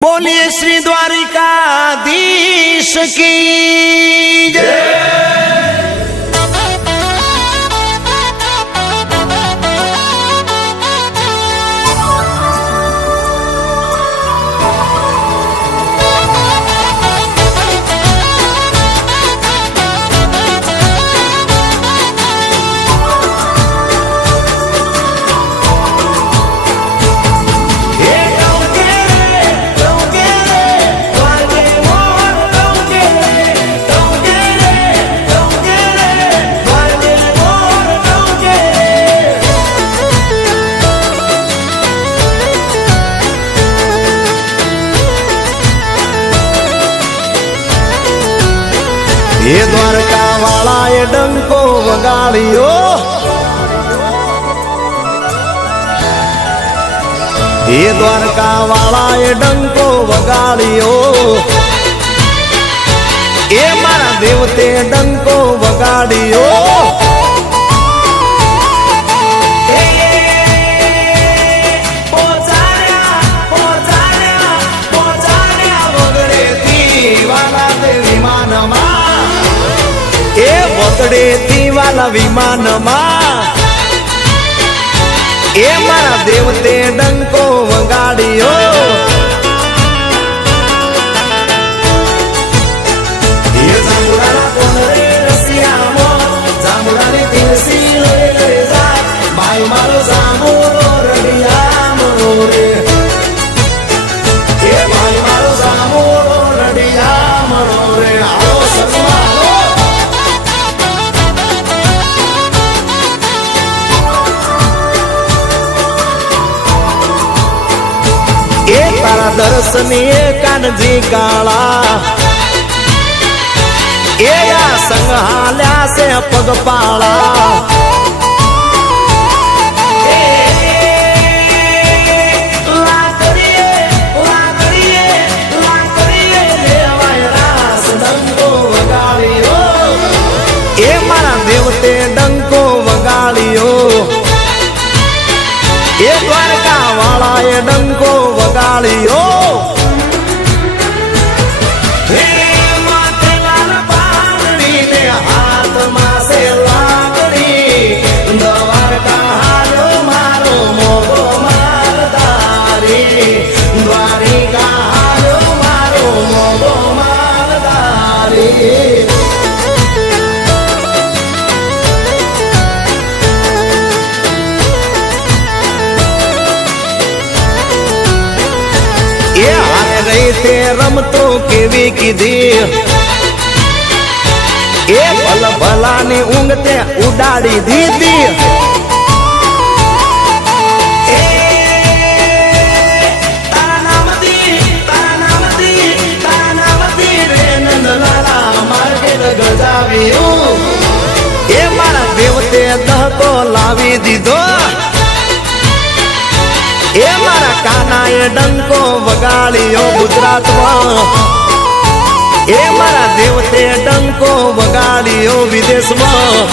બોલીએ શ્રી દ્વારિકાધીશ કી જય. એ દ્વારકા વાળાએ ડંકો વગાડ્યો. એ દ્વારકા વાળાએ ડંકો વગાડ્યો. એ મારા દેવતે ડંકો એ દીવાલા વાલા વિમાનમાં. એ મારા દેવતે ડંકો તારા દર્શનીય કાનજી કાળા એયા આ સે છે પગપાળા. એ મારા દેવતે ડંકો વગાડ્યો. એ દ્વારકા વાળાએ ડંકો વગાડ્યો દ્વારકા મારો મોગો મારદારી તે રમતો કેવી કીધી? એ ભલ ભલાની ઊંઘ તે ઉડાડી દીધી. એ મારા દેવતે દહકો લાવી દીધો. એ મારા કાનાએ ડંકો વગાડ્યો ગુજરાતમાં. એ મારા દેવતે ડંકો વગાડ્યો વિદેશમાં.